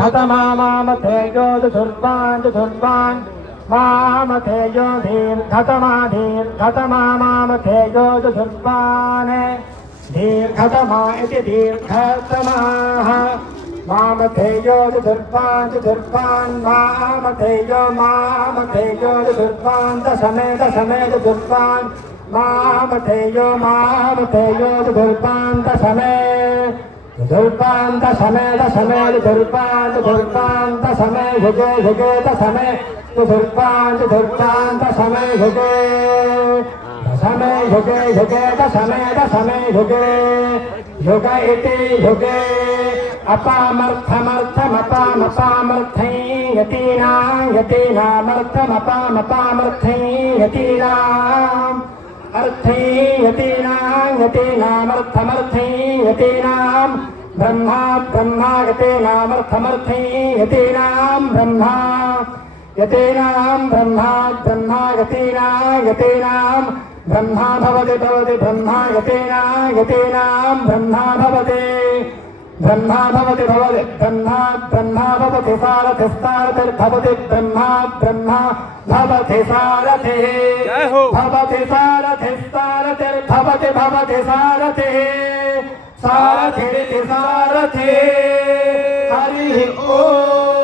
खतमामामथेयो चतुर्वान् मामथेयो दीर्घतमामथेयो चतुर्वान् दीर्घतमा इति दीर्घतमाः मामथेयो चतुर्वान् मामथेयो चतुर्वान् दशमे चतुर्वान् मामथेयो चतुर्वान् दशमे चतुर्वान् दशमे चतुर्वान् दशमे युगे दशमे चतुर्वान् दशमे युगे दशमे युगे युग इति युगे अपामर्थमर्थमपामपामर्थै यतीनामर्थमपामपामर्थै यतीनाम् अर्थै यतीनामर्थमर्थै यतीनाम् ब्रह्मा ब्रह्मागतेनामर्थमर्थै यतीनाम् ब्रह्मा यतीनाम् ब्रह्मागतेनाम् ब्रह्मा भवति ब्रह्मा यतीनाम् ब्रह्मा भवति ब्रह्मा भवति सारथिर्भवति ब्रह्मा भवति सारथिः भवति सारथिर्भवति सारथिः सारथिरिति सारथिः हरिः ओम्।